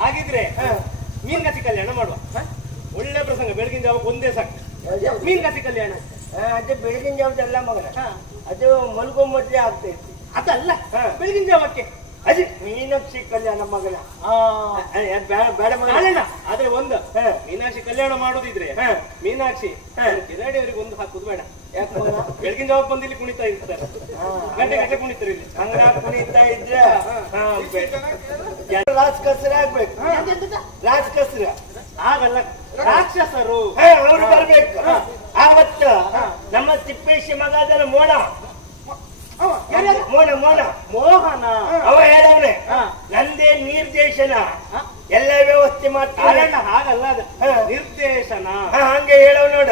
ಹಾಗಿದ್ರೆ ಹಾ. ಮೀನ್ಗಸಿ ಕಲ್ಯಾಣ ಮಾಡುವ. ಒಳ್ಳೆ ಪ್ರಸಂಗ ಬೆಳಗಿನ ಜಾವ ಒಂದೇ ಸಾಕು. ಮೀನ್ಗಸಿ ಕಲ್ಯಾಣ. ಅದೇ ಬೆಳಗಿನ ಜಾವದಲ್ಲ ಮಗನ? ಹಾ. ಅದು ಮಲ್ಗೋ ಆಗ್ತಾ ಇರ್ತೀವಿ ಅದಲ್ಲ. ಹಾ. ಬೆಳಗಿನ ಜಾವಕ್ಕೆ ಅದು ಮೀನಾಕ್ಷಿ ಕಲ್ಯಾಣ ಮಗಳ ಬೇಡ ಮಗಳ ಆದ್ರೆ ಒಂದು ಮೀನಾಕ್ಷಿ ಕಲ್ಯಾಣ ಮಾಡೋದಿದ್ರೆ ಹಾ. ಮೀನಾಕ್ಷಿ. ಕಿರಾಡಿ ಅವರಿಗೆ ಒಂದು ಹಾಕುದು ಬೇಡ. ಬೆಳಗಿನ ಜಾವ ಬಂದು ಇಲ್ಲಿ ಕುಣಿತಾ ಇರ್ತಾರೆ. ಗಂಟೆ ಗಂಟೆ ಕುಣಿತಾರೆ ಇಲ್ಲಿ. ಹಂಗ ಕುಣಿತಾ ಇದ್ರೆ ರಾಜ್ ಕಸ್ರ ಆಗ್ಬೇಕು ರಾಜ್ ಕಸ್ರ ಆಗಲ್ಲ ರಾಕ್ಷಸರು ಹಾ, ಅವ್ರು ಬರ್ಬೇಕು ಆವತ್ತು ನಮ್ಮ ತಿಪ್ಪೇಶಿ ಮಗ ಅದನ್ನ ಮೋಣ ಮೋಣ ಮೋಣ ಮೋಹನ ಅವ ಹೇಳವ್ನೆ ಹಾ. ನಂದೇ ನಿರ್ದೇಶನ ಹಾ. ಎಲ್ಲ ಮಾಡ್ತಾನೆ ಹಾಗಲ್ಲ ಅದು. ನಿರ್ದೇಶನ. ಹಂಗೆ ಹೇಳವ್ ನೋಡ.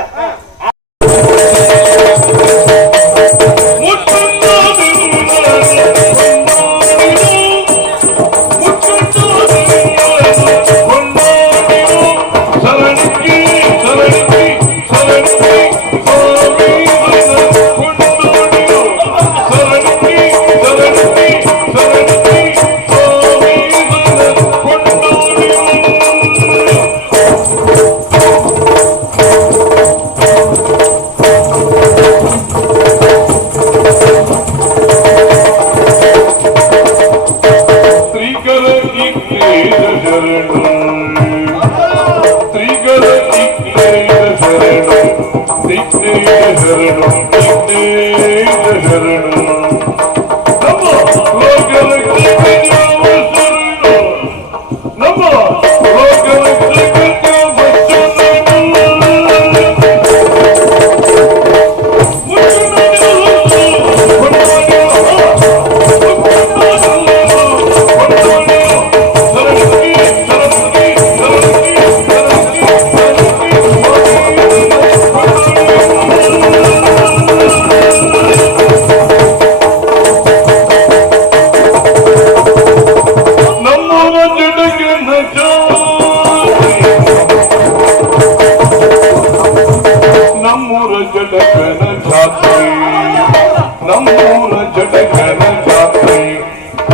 ಜಡಗನ ಜಾತ್ರೆ ನಮ್ಮೂರ ಜಡಗನ ಜಾತ್ರೆ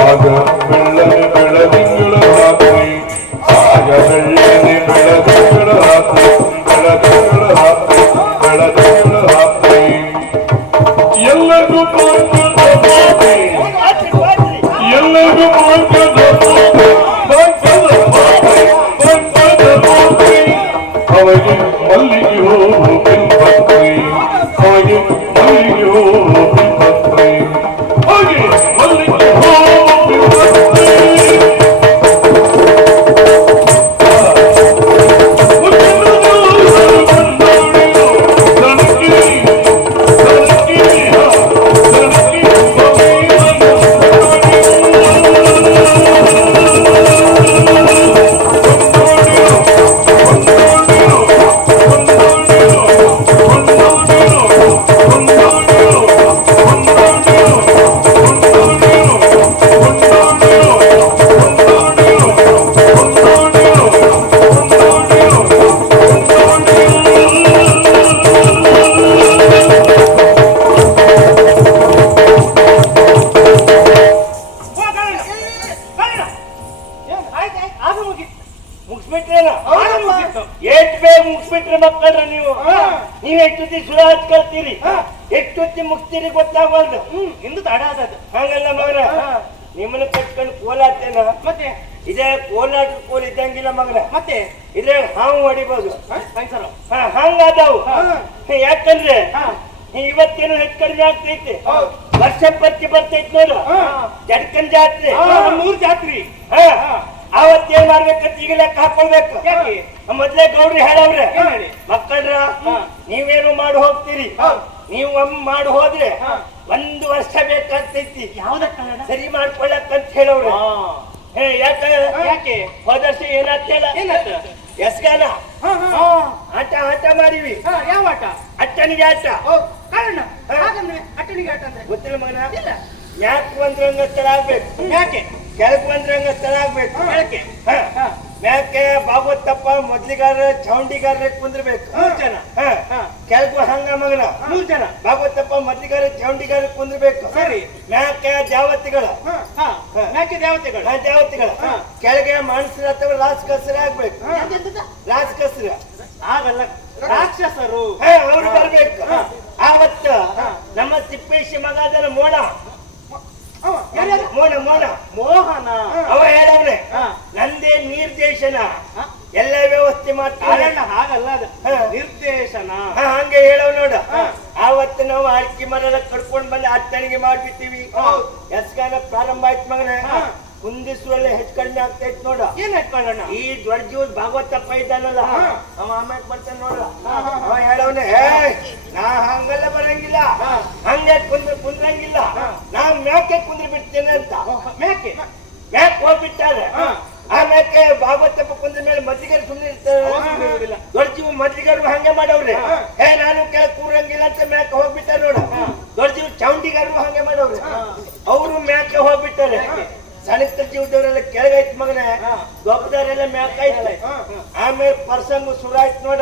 ಆಗ ಬೆಳ್ಳನೆ ಬೆಳದಿಂಗಳ ರಾತ್ರಿ ಆಗ ಬೆಳ್ಳನೆ ಬೆಳದಿಂಗಳ ರಾತ್ರಿ ಬೆಳದಿಂಗಳ ರಾತ್ರಿ ಬೆಳದಿಂಗಳ ರಾತ್ರಿ ಎಲ್ಲರಿಗೂ ಮಾರ್ಗದ ಬಾಧೆ ಎಲ್ಲರಿಗೂ ಹಚ್ಕೊಳ್ತೀರಿ ಎಷ್ಟೊತ್ತಿ ಮುಗ್ತೀರಿ ಗೊತ್ತಾಗಬಾರ್ದು ಹ್ಮ್. ಇಂದು ತಡ ಆದದ್ದು. ಹಂಗಲ್ಲ ಮಗನ? ನಿಮ್ಮನ್ನ ಕಟ್ಕೊಂಡು ಕೋಲಾಡ್ತೇನ? ಮತ್ತೆ? ಇದೇ ಕೋಲಾಟ ಕೋಲ್ ಇದ್ದಂಗಿಲ್ಲ ಮಗನ? ಮತ್ತೆ? ಇದ್ರೆ ಹಾವು ಹೊಡಿಬಹುದು ಹಂಗಾದವು. ಯಾಕಂದ್ರೆ ಇವತ್ತೇನು ಹೆಚ್ಚು ಕಡಿಮೆ ಆಗ್ತೈತೆ. ಹೌದು. ವರ್ಷ ಪತ್ತಿ ಬರ್ತೈತೆ ನೋಡು. ಜಡ್ಕನ್ ಜಾತ್ರೆ. ಮೂರ್ ಜಾತ್ರಿ. ಹಾ. ಈಗ ಲೆಕ್ಕ ಹಾಕೊಳ್ಬೇಕು. ಯಾಕೆ? ಮೊದ್ಲೇ ಗೌಡ್ರಿ ಹೇಳವ್ರೆ ಮಕ್ಕಳ್ರ ಹಾ. ನೀವೇನು ಮಾಡಿ ಹೋಗ್ತೀರಿ. ನೀವು ಒಮ್ಮೆ ಮಾಡಿ ಹೋದ್ರೆ ಹಾ. ಒಂದು ವರ್ಷ ಬೇಕಾಗ್ತೈತಿ. ಸರಿ ಸರಿ ಮಾಡ್ಕೊಳ್ಳಕ್ಕಂತ ಹೇಳವ್ರೆ. ಹೇ. ಯಾಕ? ಯಾಕೆ? ಹೋದ ವರ್ಷ ಏನಾಗ್ತಿಲ್ಲ ಏನಾಯ್ತು? ಎಸ್ಗಾನ? ಹಾ, ಹಾ. ಆಟ ಆಟ ಮಾಡಿವಿ. ಹಾ, ಯಾವ ಆಟ? ಅಟ್ಟನಿಗೆ ಆಟ. ಓ, ಕಾರಣ ಅಟ್ಟಣಿಗೆ ಆಟ ಅಂದ್ರೆ? ಗೊತ್ತಿಲ್ಲ ಮಗನ? ಇಲ್ಲ. ಮ್ಯಾಕ್ ಬಂದ್ರಂಗ ಸ್ಥಳ ಆಗ್ಬೇಕು ಯಾಕೆ? ಕೆಳಕ್ ಬಂದ್ರಂಗ ಸ್ಥಳ ಆಗ್ಬೇಕು ಯಾಕೆ ಹಾ. ಹಾ. ಮ್ಯಾಕೆ ಭಾಗವತಪ್ಪ ಮೊದ್ಲಿಗಾರ ಚೌಂಡಿಗಾರ ಕುಂದ್ರಬೇಕು. ಮೂರ್ ಜನ. ಕೆಳಗು ಹಂಗ ಮಗನ. ಮೂರ್ ಜನ. ಭಾಗವತಪ್ಪ ಮೊದ್ಲಿಗಾರ ಚೌಂಡಿಗಾರ ಕುಂದ್ರಬೇಕು. ಸರಿ. ಮ್ಯಾಕೆ ದೇವತೆಗಳ. ಹಾ ಯಾಕೆ ದೇವತೆಗಳ. ದೇವತೆಗಳ. ಕೆಳಗೆ ಮಾನಸರ ಅಥವಾ ರಾಜ ಕಸರ ಆಗ್ಬೇಕು ರಾಜ ಕಸರ ಆಗಲ್ಲ ರಾಕ್ಷಸರು. ಅವ್ರು ಬರ್ಬೇಕು. ಆವತ್ತ. ನಮ್ಮ ಸಿಪ್ಪೇಶಿ ಮಗ ಅದರ ಮೋಣ ಮೋನ ಮೋಣ ಮೋಹನ. ಅವ ಹೇಳವ್ರೆ ನಂದೇ ನಿರ್ದೇಶನ. ಎಲ್ಲ ವ್ಯವಸ್ಥೆ ಮಾಡ್ತಾರೆ ಹಾಗಲ್ಲ ಅದು. ನಿರ್ದೇಶನ. ಹಂಗೆ ಹೇಳವ್ ನೋಡ. ಆವತ್ತು ನಾವು ಅಡಿಕೆ ಮರದ ಕರ್ಕೊಂಡ್ ಕಡ್ಕೊಂಡ್ ಬಂದು ಅತ್ತಣಿಗೆ ಮಾಡ್ಬಿಟ್ಟಿವಿ. ಯಸ್ಗಾನ ಪ್ರಾರಂಭ ಆಯ್ತು ಮಗನ. ಕುಂದಿಸುವಲ್ಲ ಹೆಚ್ಚು ಕಡಿಮೆ ಆಗ್ತಾ ಇತ್ತು ನೋಡ. ಏನ್ ಹೆಚ್ಕೊಳ್ಳೋಣ ಈ ದೊಡ್ಡ ಜೀವದ ಭಾಗವತಪ್ಪ ಇದ್ದಾನಲ್ಲ. ಅವ ಆಮೇಲೆ ಬರ್ತಾನೆ ನೋಡ. ಅವ ಹೇಳವನೆ ನಾ ಹಂಗಲ್ಲ ಬರಂಗಿಲ್ಲ. ಹಂಗೆ ಕುಂದ್ರ ಕುಂದ್ರಂಗಿಲ್ಲ. ನಾ ಮ್ಯಾಕೆ ಕುಂದ್ರ ಬಿಡ್ತೇನೆ ಅಂತ. ಮೇಕೆ ಮೇಕ್ ಹೋಗ್ಬಿಟ್ಟಾರೆ ಆ ಮೇಕೆ ಭಾಗವತಪ್ಪ ಕುಂದ್ರ ಮೇಲೆ ಮದ್ದಿಗರು ಸುಮ್ಮನೆ ಇರ್ತಾರೆ. ದೊಡ್ಡ ಜೀವ ಮದ್ದಿಗಾರು ಹಂಗೆ ಮಾಡವ್ರೆ ಹಾ. ಏ ನಾನು ಕೆಳಗ್ ಕೂರಂಗಿಲ್ಲ ಅಂತ ಮ್ಯಾಕ್ ಹೋಗ್ಬಿಟ್ಟಾರೆ ನೋಡ ಹಾ. ದೊಡ್ಡ ಜೀವ ಚೌಂಡಿಗಾರು ಹಂಗೆ ಮಾಡವ್ರೆ ಹಾ. ಅವರು ಮ್ಯಾಕೆ ಹೋಗ್ಬಿಟ್ಟಾರೆ ಯಾಕೆ? ಸಣ್ಣ ಉದ್ದವರೆಲ್ಲ ಕೆಳಗಾಯ್ತು ಮಗನೇ ಹಾ. ದೊಡ್ಡದವರೆಲ್ಲ ಮ್ಯಾಕ್ ಆಯ್ತು ಆಮೇಲೆ ಪರ್ಸಂಗ್ ಶುರು ಆಯ್ತು ನೋಡ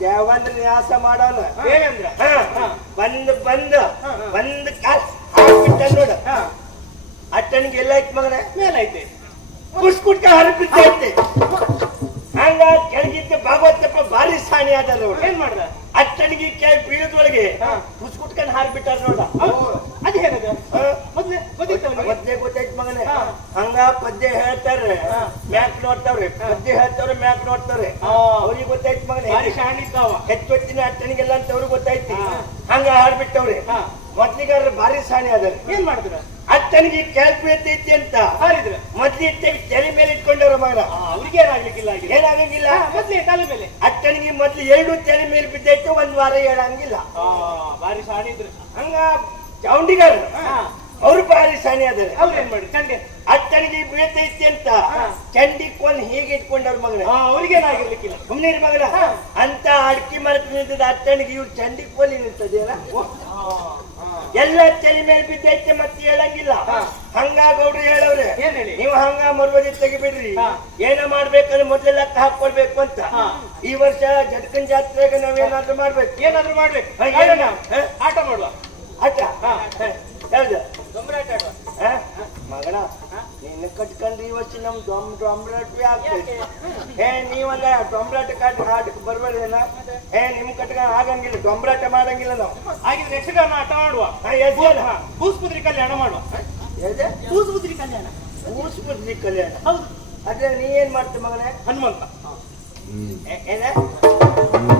ದೇವಂದ್ರ ನ್ಯಾಸ ಮಾಡೋಣ. ಬಂದ್ ಬಂದ್. ಬಂದ್ ಕಾಲ್ ಹಾಕ್ಬಿಟ್ಟ ನೋಡ. ಹಾ. ಅಟ್ಟನಿಗೆ ಎಲ್ಲ ಐತ್ ಮಗನೇ ಮೇಲೈತೆ ಕುಸ್ಕುಟ್ಕ ಹರಪಿಟ್ಟೈತೆ ಹಂಗ ಕೆಳಗಿದ್ದ ಭಾಗವತಪ್ಪ ಭಾರಿ ಸಾಣಿ ಅದ ಅವ್ರು ಏನ್ ಮಾಡ್ದ? ಅಚ್ಚಣಿಗೆ ಕೈ ಬೀಳದೊಳಗೆ ಕುಸ್ಕುಟ್ಕೊಂಡ್ ಕುಸ್ಕುಟ್ಕನ್ ಹಾರ್ಬಿಟ್ಟಾರ ನೋಡ ಅದ ಏನದ. ಮೊದ್ಲೇ ಗೊತ್ತೈತ್ ಮಗನೇ. ಹಂಗ ಪದ್ಯ ಹೇಳ್ತಾರೆ. ಮ್ಯಾಕ್ ನೋಡ್ತಾವ್ರಿ. ಪದ್ಯ ಹೇಳ್ತಾವ್ರೆ ಮ್ಯಾಕ್ ನೋಡ್ತಾವ್ರೆ. ಅವ್ರಿಗೆ ಗೊತ್ತೈತ್ ಮಗನೇ. ಭಾರಿ ಹೊತ್ತಿನ ಹೆಚ್ಚೊತ್ತಿನ ಅಟ್ಟಣಿಗೆಲ್ಲ ಅಂತ ಅವ್ರಿಗೆ ಗೊತ್ತಾಯ್ತಿ. ಹಂಗ ಹಾಡ್ಬಿಟ್ಟವ್ರಿ. ಮೊದ್ಲಿಗಾರ ಭಾರಿ ಸಾಣಿ ಅದ ಏನ್ ಮಾಡಿದ್ರ ಅಟ್ಟಣಿಗೆ ಕ್ಯಾಲ್ಕುಲೇಟ್ ಐತಿ ಅಂತ ಹಾರಿದ್ರು ಮೊದ್ಲಿ ತಲೆ ಮೇಲೆ ಇಟ್ಕೊಂಡವ್ರ ಮಗನ ಅವ್ರಿಗೆ ಏನಾಗ್ಲಿಕ್ಕಿಲ್ಲ? ಏನಾಗಂಗಿಲ್ಲ ಮೊದ್ಲೇ ತಲೆ ಮೇಲೆ. ಅತ್ತನಿಗೆ ಮೊದ್ಲು ಎರಡು ತಲೆ ಮೇಲೆ ಬಿದ್ದೈತೆ ಒಂದ್ ವಾರ ಹೇಳಂಗಿಲ್ಲ ಭಾರಿ ಶಾಣಿ ಹಂಗ ಚೌಂಡಿಗಾರ ಹಾ. ಅವ್ರು ಭಾರಿ ಸಾಣಿ ಅದಾರ ಅವ್ರೇನ್ ಮಾಡಿ ಚಂಡೆ ಅಟ್ಟಣಿಗೆ ಬೀಳ್ತೈತಿ ಅಂತ. ಚಂಡಿ ಕೊಂದ್ ಹೀಗೆ ಇಟ್ಕೊಂಡವ್ರ ಮಗನ. ಅವ್ರಿಗೇನಾಗಿರ್ಲಿಕ್ಕಿಲ್ಲ. ಸುಮ್ನಿರ್ ಮಗನ. ಅಂತ ಅಡ್ಕಿ ಮರಕ್ಕೆ ನಿಂತದ ಅತ್ತಣ್ಣಿಗೆ ಇವ್ರು ಚಂಡಿ ಕೋಲಿ ನಿಂತದೆಯಲ್ಲ ಆ, ಆ. ಎಲ್ಲ ತಲೆ ಮೇಲೆ ಬಿದ್ದೈತೆ ಮತ್ತೆ ಹೇಳಂಗಿಲ್ಲ. ಹಾ. ಹಂಗಾಗಿ ಅವ್ರು ಹೇಳವ್ರೆ. ಏನ್ ಹೇಳಿ? ನೀವು ಹಂಗ ಮರುವದಿ ತೆಗಿಬಿಡ್ರಿ. ಏನ ಮಾಡ್ಬೇಕಂದ್ರೆ ಮೊದಲೆಲ್ಲ ಲೆಕ್ಕ ಹಾಕೊಳ್ಬೇಕು ಅಂತ. ಈ ವರ್ಷ ಜಟ್ಕನ್ ಜಾತ್ರೆಗೆ ನಾವೇನಾದ್ರೂ ಮಾಡ್ಬೇಕು. ಏನಾದ್ರೂ ಮಾಡ್ಬೇಕು. ಆಟ ಮಾಡುವ. ಆಟ? ಹಾ. ಹಾ. ಯಾವ್ದು ಗಮ್ರಾಟ ಆಡುವ ಹಾ? ಮಗನ? ನೀನು ಕಟ್ಕೊಂಡ್ರೆ ಈ ವರ್ಷ ನಮ್ ಡೊಮ್ ಬಿ ಆಗ್ತೈತಿ ಏ ನೀವಲ್ಲ ಡೊಂಬ್ರಾಟ ಕಟ್ ಆಟಕ್ಕೆ ಬರ್ಬೇಡ ಏ ನಿಮ್ ಕಟ್ಕ ಆಗಂಗಿಲ್ಲ ಡೊಂಬ್ರಾಟ ಮಾಡಂಗಿಲ್ಲ ನಾವು. ಹಾಗಿದ್ರೆ ಯಕ್ಷಗಾನ ಆಟ ಮಾಡುವ ಹಾ? ಹಾ, ಭೂಸ್ಪುತ್ರಿ ಕಲ್ಯಾಣ ಮಾಡುವ? ಭೂಸ್ಪುತ್ರಿ ಕಲ್ಯಾಣ. ಭೂಸ್ಪುತ್ರಿ ಕಲ್ಯಾಣ. ಹೌದು. ಅದೇ ನೀ ಏನ್ ಮಾಡ್ತಿ ಮಗನೇ? ಹನುಮಂತ. ಏನ?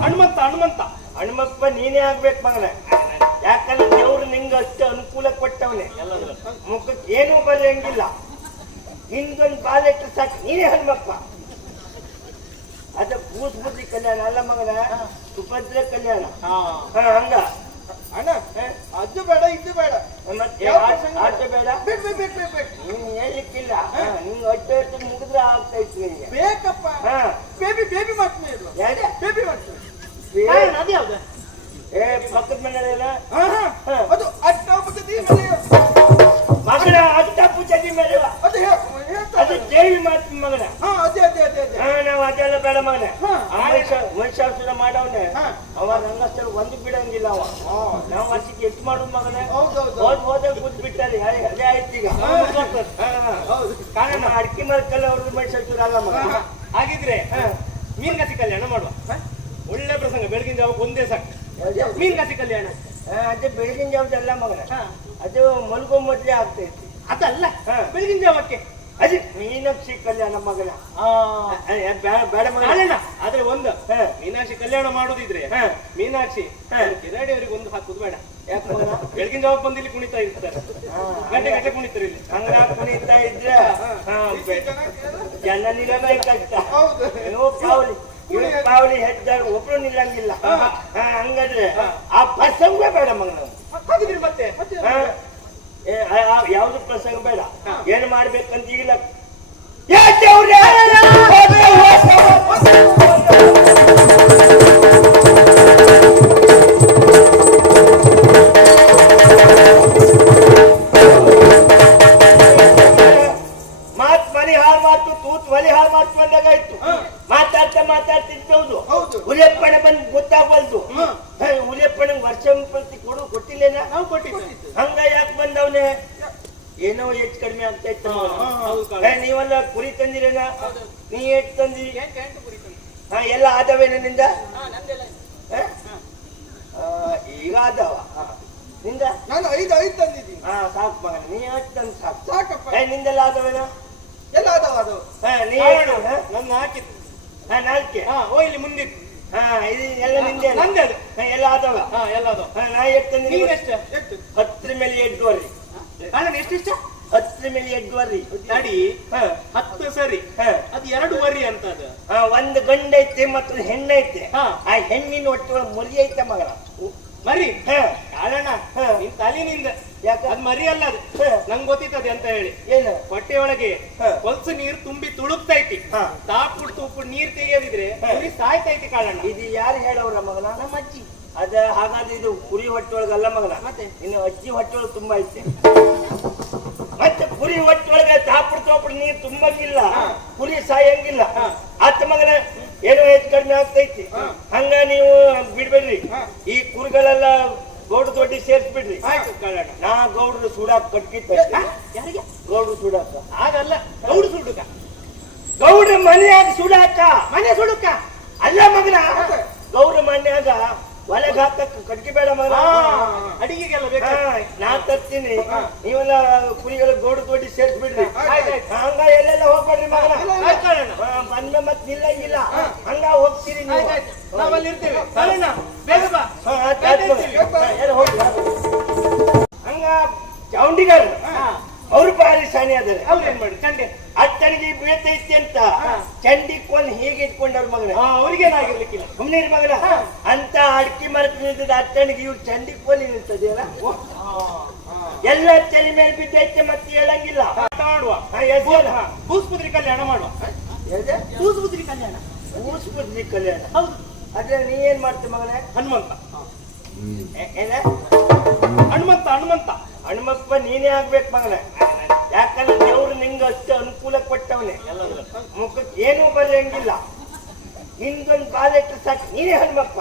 ಹನುಮಂತ ಹನುಮಂತ. ಹನುಮಪ್ಪ ನೀನೇ ಆಗ್ಬೇಕು ಮಗನೇ. ಯಾಕಂದ್ರೆ ದೇವ್ರು ನಿಂಗೆ ಅಷ್ಟು ಅನುಕೂಲ ಕೊಟ್ಟವನೇ. ಮುಖಕ್ಕೆ ಏನೂ ಬರೆಯಂಗಿಲ್ಲ. ಹಿಂದೊಂದು ಬಾಲೆಟ್ಟು ಸಾಕು. ನೀನೇ ಹನುಮಪ್ಪ. ಅದ ಭೂತ್ ಬುದ್ಧಿ ಕಲ್ಯಾಣ ಅಲ್ಲ ಮಗನ? ಸುಭದ್ರ ಕಲ್ಯಾಣ. ಹಂಗ. ಅಣ್ಣ ಅದು ಬೇಡ ಇದು ಬೇಡ. ಮತ್ತೆ? ಆಟ ಬೇಡ? ಬೇಕು ಬೇಕು ಬೇಕು ನೀನ್ ಹೇಳಿಕ್ಕಿಲ್ಲ. ನಿಂಗೆ ಅಡ್ಡ ಅಡ್ಡ ಮುಗಿದ್ರೆ ಆಗ್ತಾ ಇತ್ತು ನಿಂಗೆ. ಬೇಕಪ್ಪ. ಹಾ. ಬೇಬಿ ಬೇಬಿ ಮಾಡ್ತೀನಿ? ಬೇಬಿ ಮಾಡ್ತೀನಿ ಅದ್ಯಾವ್ದು ಅದು ಯಾವ್ದು? ಏ ಪಕ್ಕದ ಹಾ. ಅದು ಪದ್ಧತಿ ಮೇಲೆ ಅದು ಹೇ- ಅದು ಹೇಳ್ತಾರೆ. ದೇವಿ ಮಾತು ಮಗನ. ಹಾ ಅದೇ ಅದೇ ಅದೇ ಅದೇ. ಹಾ ನಾವು ಅದೆಲ್ಲ ಬೇಡ ಮಗನ. ಹಾ. ಮಹಿಷಾಸುರ ಮಾಡವನೆ. ಹಾ. ಅವ ರಂಗಸ್ಥಳ ಒಂದು ಬಿಡಂಗಿಲ್ಲ ಅವ. ನಾವು ವರ್ಷಕ್ಕೆ ಎಷ್ಟು ಮಾಡುದು ಮಗನೇ. ಹೌದೌದು. ಹೋದ್ ಹೋದಾಗ ಅದೇ ಆಯ್ತು ಈಗ. ಕಾರಣ ಅಡ್ಕಿ ಮರಕಲ್ಲ ಅವ್ರದ್ದು ಅಲ್ಲ ಮಗ. ಹಾಗಿದ್ರೆ. ಮೀನ್ಗಾಸಿ ಕಲ್ಯಾಣ ಮಾಡುವ. ಒಳ್ಳೆ ಪ್ರಸಂಗ. ಬೆಳಗಿನ ಜಾವ ಒಂದೇ ಸಾಕು. ಮೀನ್ಗಾಸಿ ಕಲ್ಯಾಣ. ಅದೇ ಬೆಳಗಿನ ಜಾವದಲ್ಲ ಮಗನ. ಅದು ಮಲ್ಗೋ ಮೊದ್ಲೇ ಆಗ್ತೈತಿ ಅದಲ್ಲ? ಹಾ. ಬೆಳಗಿನ ಜಾವಕ್ಕೆ? ಅದೇ ಮೀನಾಕ್ಷಿ ಕಲ್ಯಾಣ ಮಗನ. ಬೇಡ ಮಗನ. ಆದ್ರೆ ಒಂದು. ಮೀನಾಕ್ಷಿ ಕಲ್ಯಾಣ ಮಾಡೋದಿದ್ರೆ. ಮೀನಾಕ್ಷಿ. ಕಿರಾಡಿ ಅವರಿಗೆ ಒಂದು ಹಾಕುದು ಬೇಡ. ಬೆಳಗಿನ ಜಾವ ಬಂದು ಇಲ್ಲಿ ಕುಣಿತಾ ಇರ್ತಾರೆ. ಗಂಟೆ ಗಂಟೆ ಕುಣಿತಾರೆ ಇಲ್ಲಿ. ಹಂಗ ಕುಣಿತಾ ಇದ್ರೆ? ಜನ ನಿಲ್ಲಬೇಕಾಗ್ತ ಪಾವಲಿ ಪಾವಲಿ ಹೆದ್ದಾರ ಒಬ್ರು ನಿಲ್ಲಂಗಿಲ್ಲ. ಹಂಗಾದ್ರೆ ಆ ಪ್ರಸಂಗ ಬೇಡ ಮಗನ ಹಾಗಿದ್ರೆ ಮತ್ತೆ ಆ- ಯಾವ್ದು? ಪ್ರಸಂಗ ಬೇಡ. ಏನ್ ಮಾಡ್ಬೇಕಂತ ಈಗಿಲ್ಲ ಎಲ್ಲ ಆದವೇನ ನಿಂದ? ಹಾ, ನಂದೆಲ್ಲ ಏ? ಆ, ಈಗ ಆದವ. ನಿಂದ? ನಾನು ಐದು ಐದು ತಂದಿದ್ದೀನಿ. ಹಾ ಸಾಕು ಮಗನ ನೀ ಎಷ್ಟು ತಂದ್ ಸಾಕು. ಸಾಕಪ್ಪ. ಏ ನಿಂದೆಲ್ಲ ಆದವೇನ? ಎಲ್ಲ ಆದವ ಅದು. ಹಾ ನೀ ಕಾರಣ, ಎಷ್ಟು? ಹಾ? ನನ್ನ ಹಾಕಿದ್ದು. ಹಾ ನಾಲ್ಕೆ. ಹಾ ಓ ಇಲ್ಲಿ ಮುಂದಿತ್ತು ಹಾ ಇದು ಎಲ್ಲ ನಿಂದೆ? ನಂದೆ ಅದು. ಹಾ, ಎಲ್ಲ ಆದವ? ಹಾ ಎಲ್ಲ ಆದವ. ಹಾ ನಾ ಎಷ್ಟು ತಂದಿದ್ದೀನಿ ಎಷ್ಟು? ಹತ್ತರ ಮೇಲೆ ಅಲ್ಲ ಎಷ್ಟು ಎಷ್ಟಿಷ್ಟ ಹತ್ರ ಮೇಲೆ ತಡಿ ಹಾ. ಹತ್ತು ಸರಿ. ಹಾ. ಅದು ಎರಡು ವರಿ ಅಂತ ಅದು. ಒಂದು ಗಂಡ ಐತೆ ಮತ್ತೊಂದು ಹೆಣ್ಣೈತೆ ಹಾ. ಆ ಹೆಣ್ಣಿನ ಒಟ್ಟು ಮುರಿ ಐತೆ ಮಗಳ. ಮರಿ? ಹಾ. ನಿನ್ ತಲೆನಿಂದ ಯಾಕ? ಅದ್ ಮರಿ ಅಲ್ಲ ಅದು. ನಂಗೆ ಗೊತ್ತಿತ್ತದೆ ಅಂತ ಹೇಳಿ. ಏನು? ಹೊಟ್ಟೆ ಒಳಗೆ ಹೊಲ್ಸು ನೀರು ತುಂಬಿ ತುಳುಕ್ತೈತಿ. ಹಾ. ತುಪ್ಪುಡ್ ನೀರ್ ತೆಗಿಯೋದಿದ್ರೆ. ಕುರಿ ಸಾಯ್ತೈತಿ ಕಾಳಣ್ಣ ಇದು ಯಾರು ಹೇಳವ್ರ ಮಗನ? ನಮ್ಮ ಅಜ್ಜಿ. ಅದ ಹಾಗಾದ್ರೆ ಇದು ಕುರಿ ಹೊಟ್ಟೊಳಗಲ್ಲ ಮಗನ? ಮತ್ತೆ? ಇನ್ನು ಅಜ್ಜಿ ಹೊಟ್ಟೆ ಒಳಗೆ ತುಂಬಾ ಐತೆ. ಮತ್ತೆ ಕುರಿ ಹೊಟ್ಟೊಳಗೆ ತಾಪುಡು ತಾಪುಡ್ ನೀರ್ ತುಂಬಂಗಿಲ್ಲ. ಕುರಿ ಸಾಯಂಗಿಲ್ಲ. ಅತ್ತ ಮಗನ ಏನೋ ಹೆಚ್ಚು ಕಡಿಮೆ ಆಗ್ತೈತಿ. ಹಂಗ ನೀವು ಬಿಡ್ಬೇಡ್ರಿ. ಈ ಕುರಿಗಳೆಲ್ಲ ಗೌಡ ದೊಡ್ಡಿ ಸೇರ್ಸ್ಬಿಡ್ರಿ. ನಾ ಗೌಡ್ರು ಸುಡಾಕ್ ಕಟ್ಕಿತ್ತ ಯಾರಿಗೆ? ಗೌಡ್ರು ಸುಡಾಕ. ಆಗಲ್ಲ ಗೌಡ ಸುಡುಕ. ಗೌಡ್ರ ಮನೆಯಾಗ ಸುಡಾಕ. ಮನೆ ಸುಡುಕ. ಅಲ್ಲ ಮಗನ ಗೌಡ್ರ ಮನ್ಯಾಗ ಒಳಗ್ ಹಾಕಕ್ ಕಟ್ಕಿ ಬೇಡ ಮಗನ. ಅಡಿಗೆಗೆಲ್ಲ ಬೇಕಾ ನಾ ತರ್ತೀನಿ. ನೀವೆಲ್ಲ ಕುರಿಗಳ ಗೋಡು ದೊಡ್ಡಿ ಸೇರ್ಸ್ಬಿಡ್ರಿ. ಆಯ್ತಾಯ್ತು ಹಂಗ ಎಲ್ಲೆಲ್ಲ ಹೋಗ್ಬೇಡ್ರಿ ಮಗನ. ಬಂದ ಮತ್ ನಿಲ್ಲಂಗಿಲ್ಲ. ಹಂಗ ಹೋಗ್ತೀರಿ ನೀವು. ನಾವಲ್ಲಿ ಇರ್ತೀವಿ. ಸರಿನಾ ಬೇಗ ಬಾ. ಹೋಗಿ ಹಂಗ ಚೌಂಡಿಗಾರ ಅವ್ರ ಅವ್ರು ಬಾರಿ ಸಾಣಿ ಅದಾರೆ. ಅವ್ರೇನ್ ಮಾಡಿ ಚಂಡೆ. ಅತ್ತನಿಗೆ ಬೀಳ್ತೈತಿ ಅಂತ ಚಂಡಿಕೊಂಡ್ ಹೀಗೆ ಇಟ್ಕೊಂಡವ್ರ ಮಗನ. ಅವ್ರಿಗೇನಾಗಿರ್ಲಿಕ್ಕಿಲ್ಲ. ಇರು ಮಗನ. ಅತ್ತನಿಗೆ ಇವ್ರು ಚಂಡಿ ಕೋಲಿ ನಿಲ್ತದೆಯಲ್ಲ ಎಲ್ಲ ಚಳಿ ಮೇಲೆ ಬಿದ್ದೈತೆ ಮತ್ತೆ ಹೇಳಂಗಿಲ್ಲ. ಮಾಡುವ. ಹಾ, ಕೂಸ್ಪುದ್ರಿ ಕಲ್ಯಾಣ ಮಾಡುವ. ಕೂಸ್ಪುತ್ರಿ ಕಲ್ಯಾಣ. ಕೂಸ್ಪುತ್ರಿ ಕಲ್ಯಾಣ. ಹೌದು. ಅದ್ರ ನೀ ಏನ್ ಮಾಡ್ತಿ ಮಗನೇ ಹನುಮಂತ. ಏನ ಹನುಮಂತ ಹನುಮಂತ. ಹನುಮಪ್ಪ ನೀನೇ ಆಗ್ಬೇಕು ಮಗನೇ ಯಾಕಂದ್ರೆ ದೇವ್ರು ನಿಂಗೆ ಅಷ್ಟು ಅನುಕೂಲ ಕೊಟ್ಟವನೆ. ಮುಖಕ್ಕೆ ಏನೂ ಬರೆಯಂಗಿಲ್ಲ. ನಿಂದೊಂದು ಕಾಲಿಟ್ಟು ಸಾಕು. ನೀನೇ ಹನುಮಪ್ಪ.